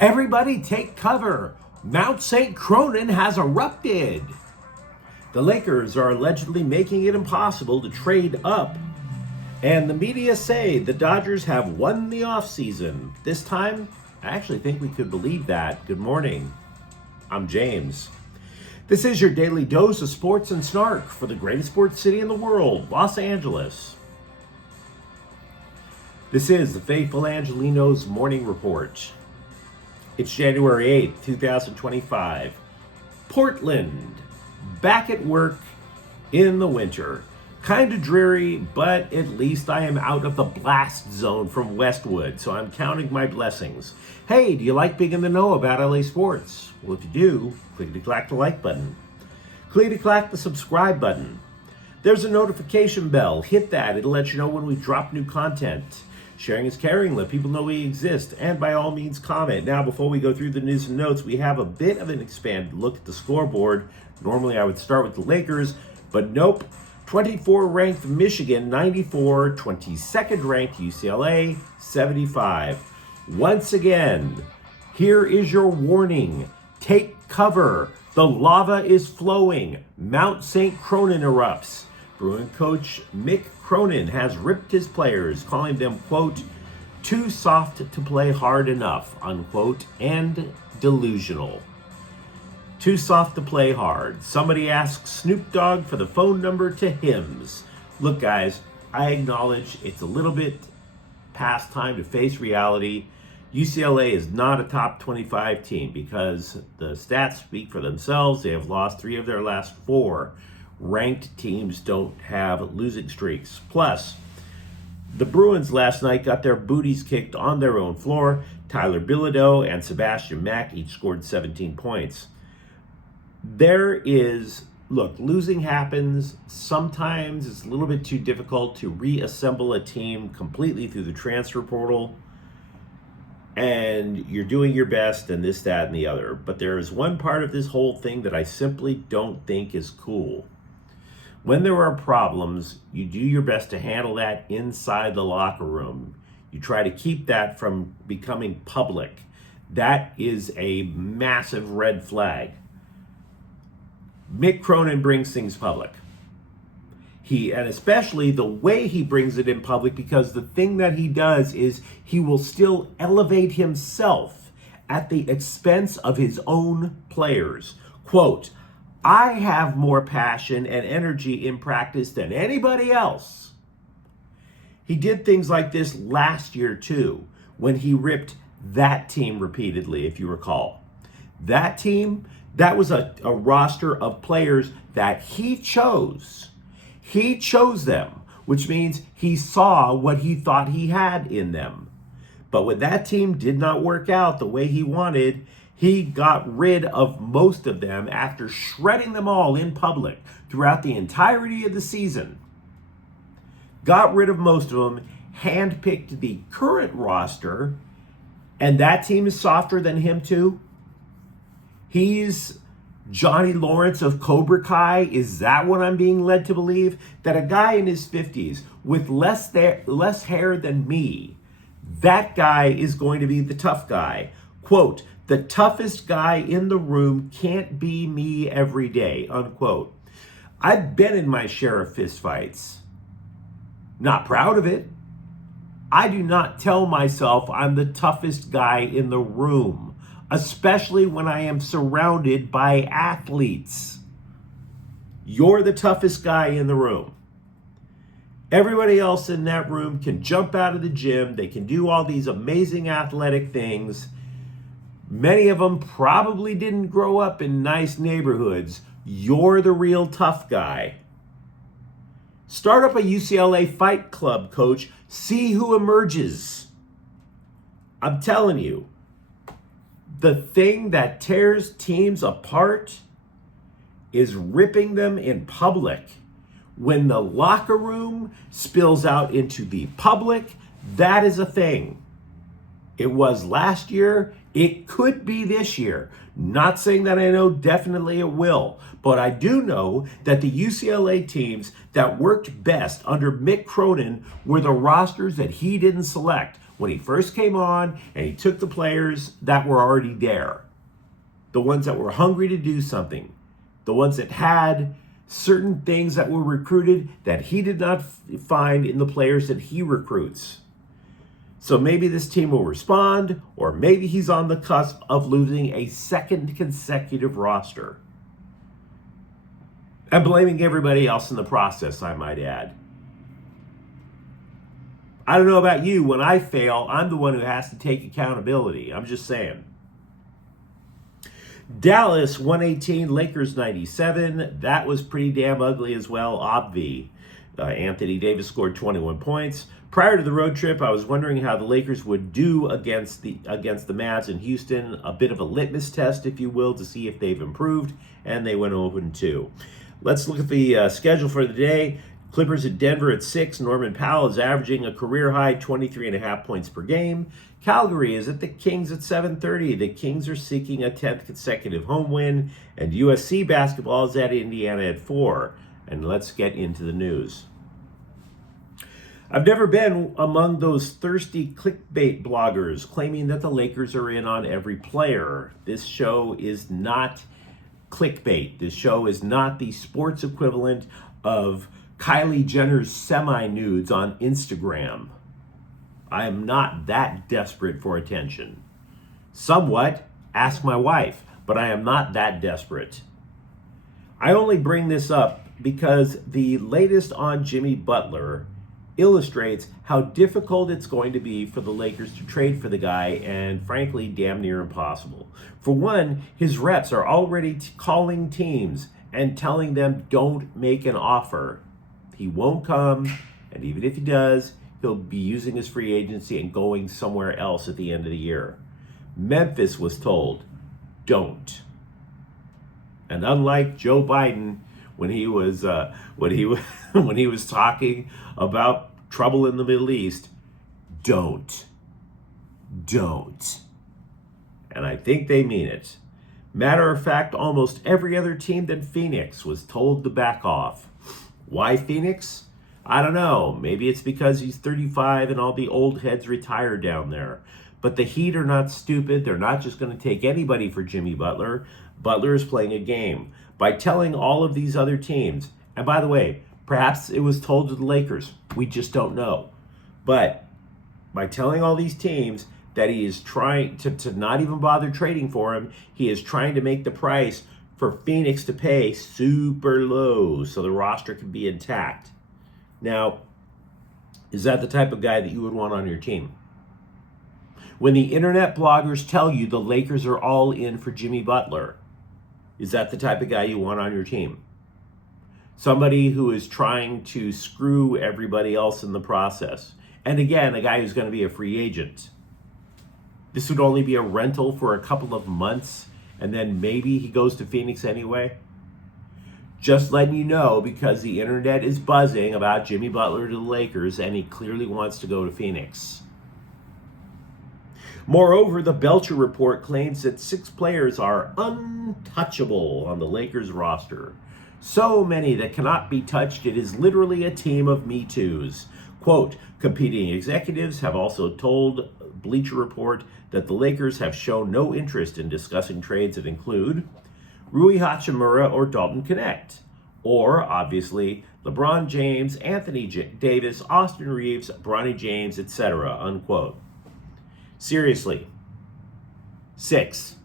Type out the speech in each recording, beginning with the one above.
Everybody take cover. Mount St. Cronin has erupted. The Lakers are allegedly making it impossible to trade up. And the media say the Dodgers have won the offseason. This time, I actually think we could believe that. Good morning. I'm James. This is your daily dose of sports and snark for the greatest sports city in the world, Los Angeles. This is the faithful Angelenos morning report. It's January 8th, 2025. Portland, back at work in the winter. Kind of dreary, but at least I am out of the blast zone from Westwood, so I'm counting my blessings. Hey, do you like being in the know about LA sports? Well, if you do, clickety-clack the like button. Clickety-clack the subscribe button. There's a notification bell. Hit that. It'll let you know when we drop new content. Sharing is caring. Let people know we exist. And by all means, comment. Now, before we go through the news and notes, we have a bit of an expanded look at the scoreboard. Normally, I would start with the Lakers, but nope. 24 ranked Michigan, 94. 22nd ranked UCLA, 75. Once again, here is your warning. Take cover. The lava is flowing. Mount St. Cronin erupts. Bruin coach Mick Cronin has ripped his players, calling them, quote, too soft to play hard enough, unquote, and delusional. Too soft to play hard. Somebody asked Snoop Dogg for the phone number to Hims. Look, guys, I acknowledge it's a little bit past time to face reality. UCLA is not a top 25 team because the stats speak for themselves. They have lost 3 of their last 4. Ranked teams don't have losing streaks. Plus, the Bruins last night got their booties kicked on their own floor. Tyler Bilodeau and Sebastian Mack each scored 17 points. Look, losing happens. Sometimes it's a little bit too difficult to reassemble a team completely through the transfer portal. And you're doing your best and this, that, and the other. But there is one part of this whole thing that I simply don't think is cool. When there are problems, you do your best to handle that inside the locker room. You try to keep that from becoming public. That is a massive red flag. Mick Cronin brings things public. And especially the way he brings it in public, because the thing that he does is he will still elevate himself at the expense of his own players. Quote, I have more passion and energy in practice than anybody else. He did things like this last year too, when he ripped that team repeatedly, if you recall. That team, that was a roster of players that he chose. He chose them, which means he saw what he thought he had in them. But when that team did not work out the way he wanted, he got rid of most of them after shredding them all in public throughout the entirety of the season. Got rid of most of them, handpicked the current roster, and that team is softer than him too. He's Johnny Lawrence of Cobra Kai. Is that what I'm being led to believe? That a guy in his 50s with less hair than me, that guy is going to be the tough guy. Quote, the toughest guy in the room can't be me every day, unquote. I've been in my share of fistfights. Not proud of it. I do not tell myself I'm the toughest guy in the room, especially when I am surrounded by athletes. You're the toughest guy in the room. Everybody else in that room can jump out of the gym. They can do all these amazing athletic things. Many of them probably didn't grow up in nice neighborhoods. You're the real tough guy. Start up a UCLA fight club, coach. See who emerges. I'm telling you, the thing that tears teams apart is ripping them in public. When the locker room spills out into the public, that is a thing. It was last year. It could be this year. Not saying that I know definitely it will, but I do know that the UCLA teams that worked best under Mick Cronin were the rosters that he didn't select, when he first came on and he took the players that were already there, the ones that were hungry to do something, the ones that had certain things that were recruited that he did not find in the players that he recruits. So maybe this team will respond, or maybe he's on the cusp of losing a second consecutive roster. And blaming everybody else in the process, I might add. I don't know about you. When I fail, I'm the one who has to take accountability. I'm just saying. Dallas 118, Lakers 97. That was pretty damn ugly as well. Obvi. Anthony Davis scored 21 points. Prior to the road trip, I was wondering how the Lakers would do against the Mavs in Houston. A bit of a litmus test, if you will, to see if they've improved, and they went 0-2. Let's look at the schedule for the day. Clippers at Denver at 6. Norman Powell is averaging a career-high 23.5 points per game. Calgary is at the Kings at 7:30. The Kings are seeking a 10th consecutive home win. And USC basketball is at Indiana at 4. And let's get into the news. I've never been among those thirsty clickbait bloggers claiming that the Lakers are in on every player. This show is not clickbait. This show is not the sports equivalent of Kylie Jenner's semi-nudes on Instagram. I am not that desperate for attention. Somewhat, ask my wife, but I am not that desperate. I only bring this up because the latest on Jimmy Butler illustrates how difficult it's going to be for the Lakers to trade for the guy, and frankly, damn near impossible. For one, his reps are already calling teams and telling them don't make an offer. He won't come, and even if he does, he'll be using his free agency and going somewhere else at the end of the year. Memphis was told, don't. And unlike Joe Biden, when he was when he was talking about trouble in the Middle East, don't. And I think they mean it. Matter of fact, almost every other team than Phoenix was told to back off. Why Phoenix? I don't know. Maybe it's because he's 35 and all the old heads retired down there. But the Heat are not stupid. They're not just going to take anybody for Jimmy Butler. Butler is playing a game. By telling all of these other teams, and by the way, perhaps it was told to the Lakers. We just don't know. But by telling all these teams that he is trying to not even bother trading for him, he is trying to make the price for Phoenix to pay super low so the roster can be intact. Now, is that the type of guy that you would want on your team? When the internet bloggers tell you the Lakers are all in for Jimmy Butler, is that the type of guy you want on your team? Somebody who is trying to screw everybody else in the process. And again, a guy who's going to be a free agent. This would only be a rental for a couple of months, and then maybe he goes to Phoenix anyway. Just letting you know, because the internet is buzzing about Jimmy Butler to the Lakers, and he clearly wants to go to Phoenix. Moreover, the Belcher report claims that 6 players are untouchable on the Lakers roster. So many that cannot be touched, it is literally a team of Me Too's. Quote, competing executives have also told Bleacher Report that the Lakers have shown no interest in discussing trades that include Rui Hachimura or Dalton Knecht, or, obviously, LeBron James, Anthony Davis, Austin Reeves, Bronny James, etc., unquote. Seriously. 6.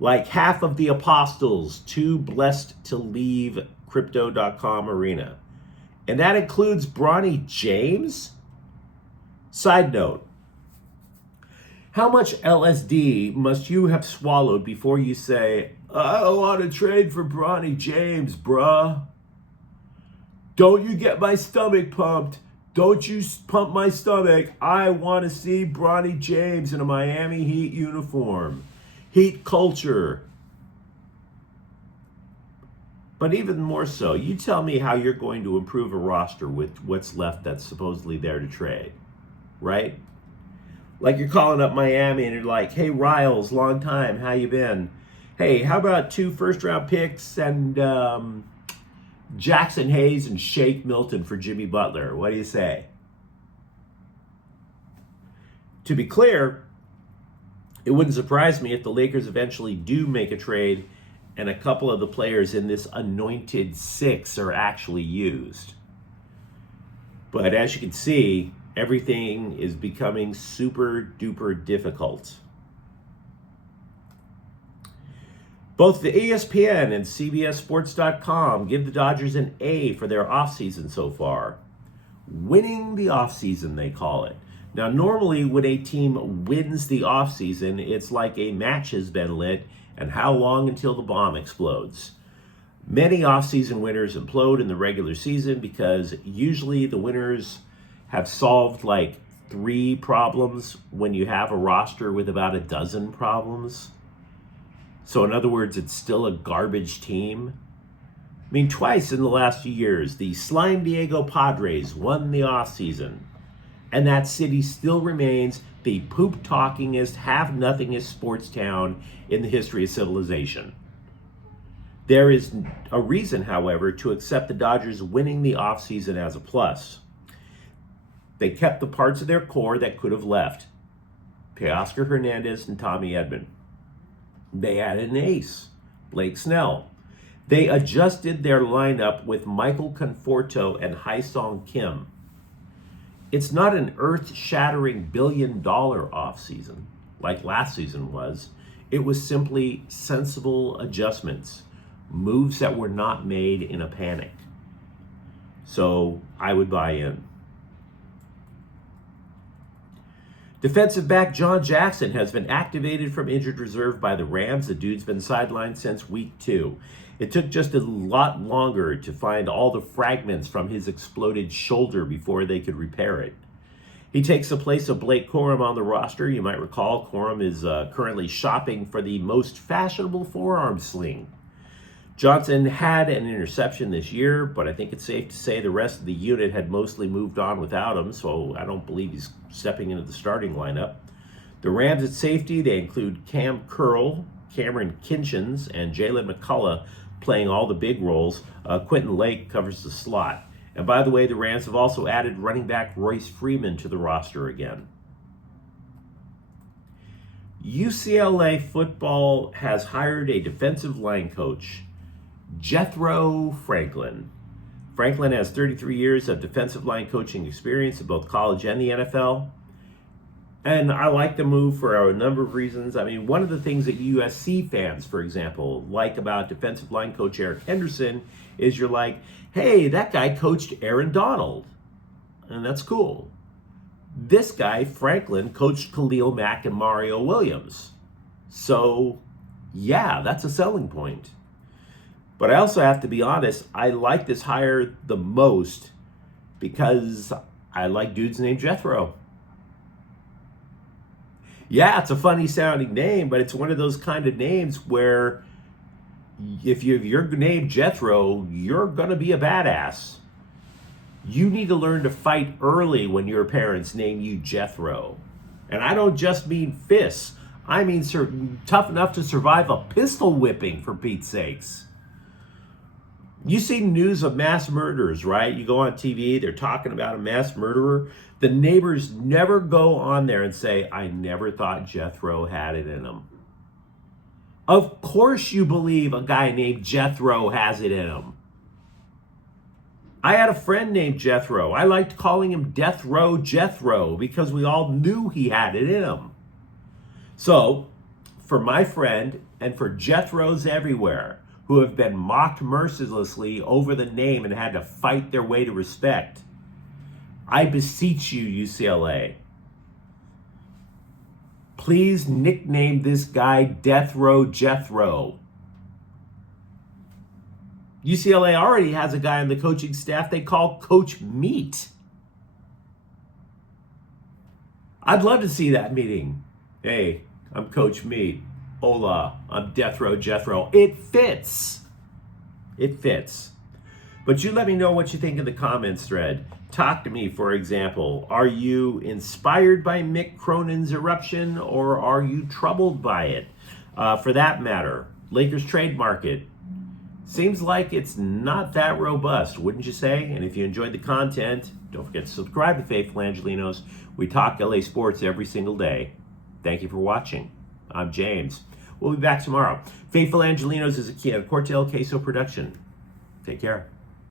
Like half of the apostles, too blessed to leave Crypto.com arena. And that includes Bronny James? Side note. How much LSD must you have swallowed before you say, I want to trade for Bronny James, bruh? Don't you get my stomach pumped. Don't you pump my stomach. I want to see Bronny James in a Miami Heat uniform. Heat culture. But even more so, you tell me how you're going to improve a roster with what's left that's supposedly there to trade, right? Like you're calling up Miami and you're like, hey, Riles, long time, how you been? Hey, how about 2 first-round picks and Jackson Hayes and Shake Milton for Jimmy Butler? What do you say? To be clear, it wouldn't surprise me if the Lakers eventually do make a trade and a couple of the players in this anointed six are actually used. But as you can see, everything is becoming super duper difficult. Both the ESPN and CBSSports.com give the Dodgers an A for their offseason so far. Winning the offseason, they call it. Now, normally when a team wins the offseason, it's like a match has been lit, and how long until the bomb explodes? Many offseason winners implode in the regular season because usually the winners have solved like 3 problems when you have a roster with about a dozen problems. So in other words, it's still a garbage team. I mean, twice in the last few years, the Slime Diego Padres won the offseason. And that city still remains the poop-talkingest, have-nothingest sports town in the history of civilization. There is a reason, however, to accept the Dodgers winning the offseason as a plus. They kept the parts of their core that could have left. Teoscar Hernandez and Tommy Edman. They added an ace, Blake Snell. They adjusted their lineup with Michael Conforto and Haesung Kim. It's not an earth-shattering billion-dollar offseason like last season was. It was simply sensible adjustments, moves that were not made in a panic. So I would buy in. Defensive back John Jackson has been activated from injured reserve by the Rams. The dude's been sidelined since week 2. It took just a lot longer to find all the fragments from his exploded shoulder before they could repair it. He takes the place of Blake Corum on the roster. You might recall Corum is currently shopping for the most fashionable forearm sling. Johnson had an interception this year, but I think it's safe to say the rest of the unit had mostly moved on without him, so I don't believe he's stepping into the starting lineup. The Rams at safety, they include Cam Curl, Cameron Kinchins, and Jalen McCullough playing all the big roles. Quentin Lake covers the slot. And by the way, the Rams have also added running back Royce Freeman to the roster again. UCLA football has hired a defensive line coach, Jethro Franklin. Franklin has 33 years of defensive line coaching experience in both college and the NFL. And I like the move for a number of reasons. I mean, one of the things that USC fans, for example, like about defensive line coach Eric Henderson is you're like, hey, that guy coached Aaron Donald. And that's cool. This guy, Franklin, coached Khalil Mack and Mario Williams. So, yeah, that's a selling point. But I also have to be honest, I like this hire the most because I like dudes named Jethro. Yeah, it's a funny sounding name, but it's one of those kind of names where if you're named Jethro, you're going to be a badass. You need to learn to fight early when your parents name you Jethro. And I don't just mean fists. I mean tough enough to survive a pistol whipping, for Pete's sakes. You see news of mass murders, right? You go on TV, they're talking about a mass murderer. The neighbors never go on there and say, I never thought Jethro had it in him. Of course you believe a guy named Jethro has it in him. I had a friend named Jethro. I liked calling him Death Row Jethro because we all knew he had it in him. So, for my friend and for Jethros everywhere who have been mocked mercilessly over the name and had to fight their way to respect, I beseech you, UCLA, please nickname this guy Death Row Jethro. UCLA already has a guy on the coaching staff they call Coach Meat. I'd love to see that meeting. Hey, I'm Coach Meat. Hola, I'm Death Row Jethro. It fits. It fits. But you let me know what you think in the comments thread. Talk to me, for example. Are you inspired by Mick Cronin's eruption or are you troubled by it? For that matter, Lakers trade market. Seems like it's not that robust, wouldn't you say? And if you enjoyed the content, don't forget to subscribe to Faithful Angelenos. We talk LA sports every single day. Thank you for watching. I'm James. We'll be back tomorrow. Faithful Angelenos is a Cortel Queso production. Take care.